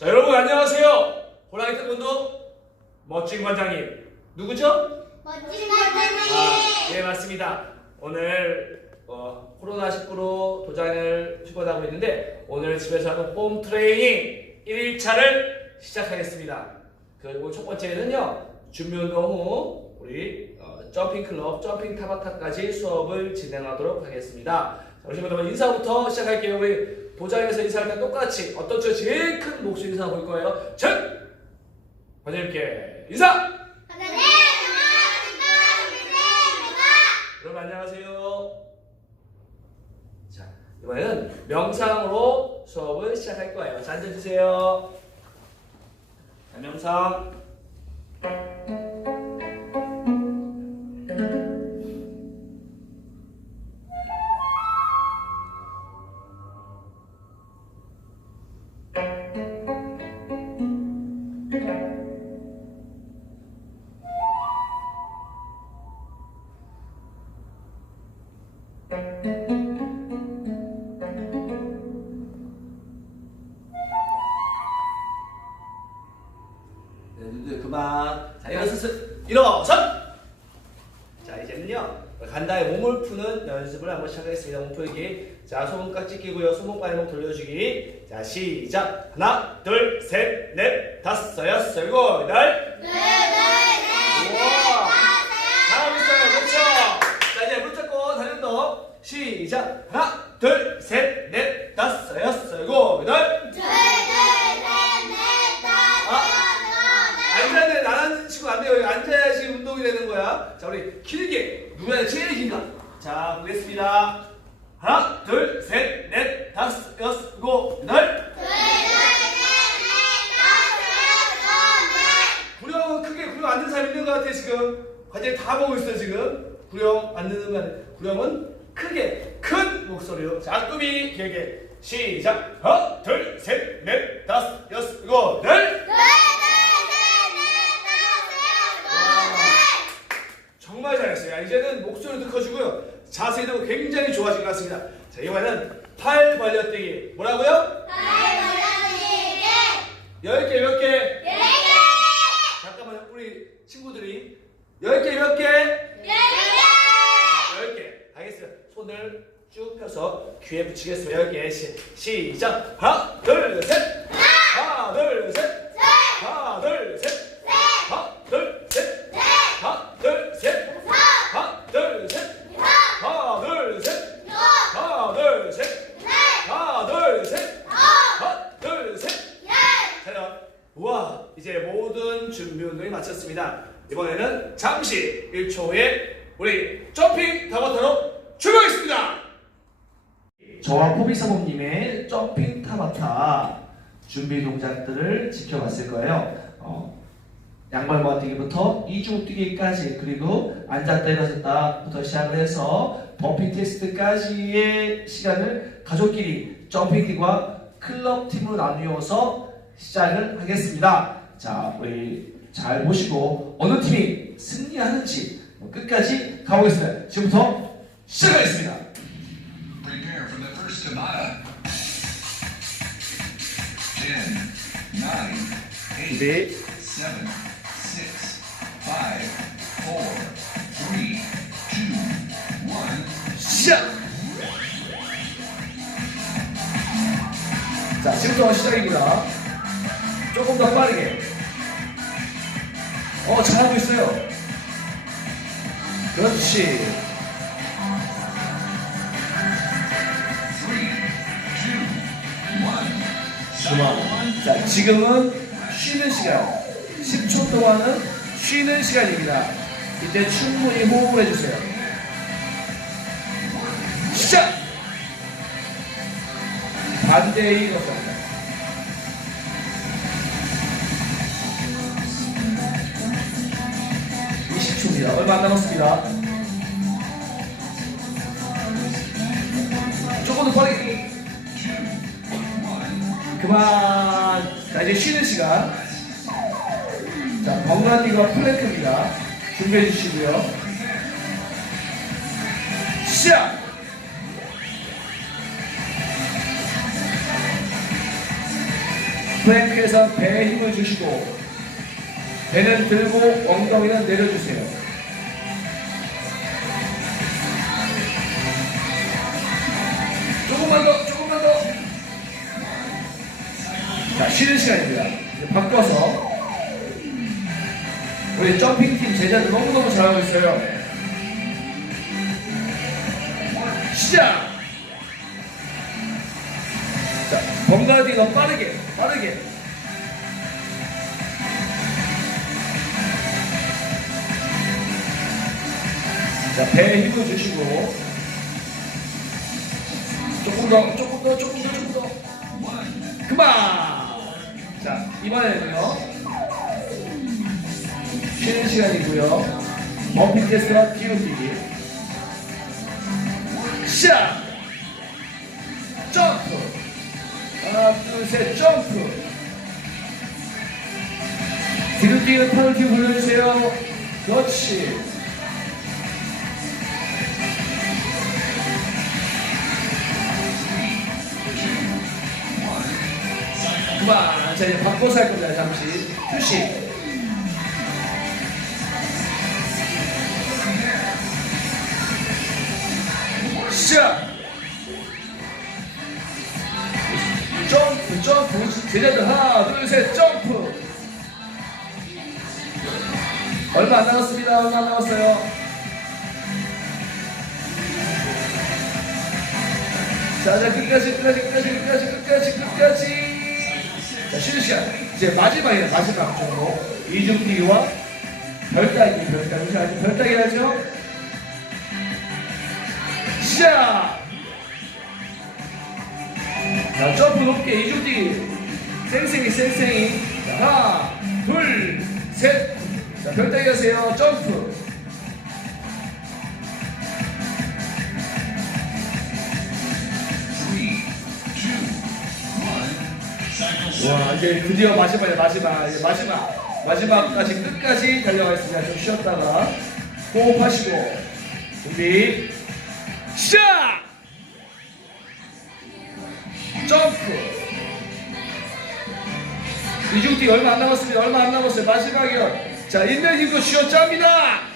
자 여러분 안녕하세요. 호랑이 태권도 멋진 관장님 누구죠? 멋진 관장님. 아, 예 맞습니다. 오늘 어, 코로나 19로 도장을 출발하고 있는데 오늘 집에서 하는 홈 트레이닝 1일차를 시작하겠습니다. 그리고 첫 번째는요 준비 운동 후 우리 어, 점핑 클럽 점핑 타바타까지 수업을 진행하도록 하겠습니다. 자, 우리 친구들 인사부터 시작할게요. 우리 도장에서 인사할 때 똑같이 어떤 쪽 제일 큰 목소리 인사 볼 거예요. 전 관장님께 인사. 김대입니다. 여러분 안녕하세요. 자 이번에는 명상으로 수업을 시작할 거예요. 자 앉아주세요. 자, 명상. 네, 눈들 그만. 자 일어서서 일어선. 자 이제는요 간단히 몸을 푸는 연습을 한번 시작하겠습니다. 몸 풀기. 자 손깍지 끼고요. 손목 발목 돌려주기. 자 시작. 하나, 둘, 셋, 넷, 다섯, 여섯, 일곱, 여덟. 네, 네, 네. 우와. 잘하고 있어요. 그렇죠. 자 이제 물 잡고 다리 운동. 시작. 하나, 둘, 셋, 넷, 다섯, 여섯, 일곱, 여덟. 둘, 둘, 셋, 넷, 다섯, 여섯, 앉아야 나란히 치고 안 돼요. 여기 앉아야지 자, 우리 길게. 누가 제일 긴가? 자, 보겠습니다. 하나, 둘, 셋, 넷, 다섯, 여섯, 일곱, 드는 사람 있는 것 같아, 지금. 과장님 다 보고 있어, 지금. 구령 안 드는 거. 구령은 크게, 큰 목소리로. 자, 뚜비 길게. 시작. 하나, 둘, 셋, 넷, 다섯, 여섯, 일곱, 여덟. 둘, 둘, 셋, 넷, 다섯, 여섯, 넷. 정말 잘했어요. 야, 이제는 목소리도 커지고요. 자세도 굉장히 좋아진 것 같습니다. 자, 이번에는 팔 벌려뛰기. 뭐라고요? 발 벌려지기. 열 개 몇 개? 네 개. 잠깐만요. 우리 친구들이 열 개 몇 개? 네 개. 열 개. 알겠어요. 손을 쭉 펴서 귀에 붙이겠습니다. 열 개. 시, 시작. 하나, 둘, 셋. 준비 마쳤습니다. 이번에는 잠시 1초 후에 우리 점핑 타바타로 출발하겠습니다. 저와 포비 사모님의 점핑 타바타 준비 동작들을 지켜봤을 거예요. 어, 양발 모아뛰기부터 이중 뛰기까지 그리고 앉았다 일어섰다부터 시작을 해서 버피 테스트까지의 시간을 가족끼리 점핑팀과 클럽 팀으로 나누어서 시작을 하겠습니다. 자, 우리 잘 보시고 어느 팀이 승리하는지 끝까지 가보겠습니다. 지금부터 시작하겠습니다. Prepare for the first Tabata. 10, 9, 8, 네. 7, 6, 5, 4, 3, 2, 1. 시작! 자, 지금부터 시작입니다. 조금 더 빠르게. 어, 잘하고 있어요. 그렇지. 3, 2, 1. 좋아. 자, 지금은 쉬는 시간. 10초 동안은 쉬는 시간입니다. 이때 충분히 호흡을 해주세요. 시작! 반대의 일어 남았습니다. 조금 더 빠르게. 그만. 자, 이제 쉬는 시간. 자, 건강기가 플랭크입니다. 준비해 주시고요. 시작! 플랭크에서 배에 힘을 주시고 배는 들고 엉덩이는 내려주세요. 쉬는 시간입니다. 바꿔서 우리 점핑팀 제자들 너무너무 잘하고 있어요. 시작! 자, 번갈아뛰기 더 빠르게, 빠르게. 자, 배에 힘을 주시고. 조금 더, 조금 더, 조금 더, 조금 더. 그만! 자, 이번에는요. 쉬는 시간이고요. 머피 테스트와 기울기기. 시작! 점프! 하나, 둘, 셋, 점프! 뛰는 팔을 뒤로 돌려주세요. 그렇지. 그만. 자, 이제 바꿔서 할 겁니다. 잠시. 휴식. 시작! 점프, 점프. 제자들 하나, 둘, 셋, 점프. 얼마 안 남았습니다. 얼마 안 남았어요. 자, 자, 끝까지, 끝까지, 끝까지, 끝까지, 끝까지, 끝까지. 자, 쉬는 시간. 이제 마지막이에요. 마지막 종목. 이중뛰기와 별따기, 별따기. 자, 이제 별따기 하죠? 시작! 자, 점프 높게 이중뛰기. 쌩쌩이, 쌩쌩이. 자, 하나, 둘, 셋. 자, 별따기 하세요. 점프. 와, 이제 드디어 마지막이야, 마지막. 이제 마지막. 마지막까지 끝까지 달려가겠습니다. 좀 쉬었다가. 호흡하시고. 준비. 시작! 점프. 이중뛰기 얼마 안 남았습니다. 얼마 안 남았어요. 마지막이요. 자, 인내 힘도 쉬었답니다.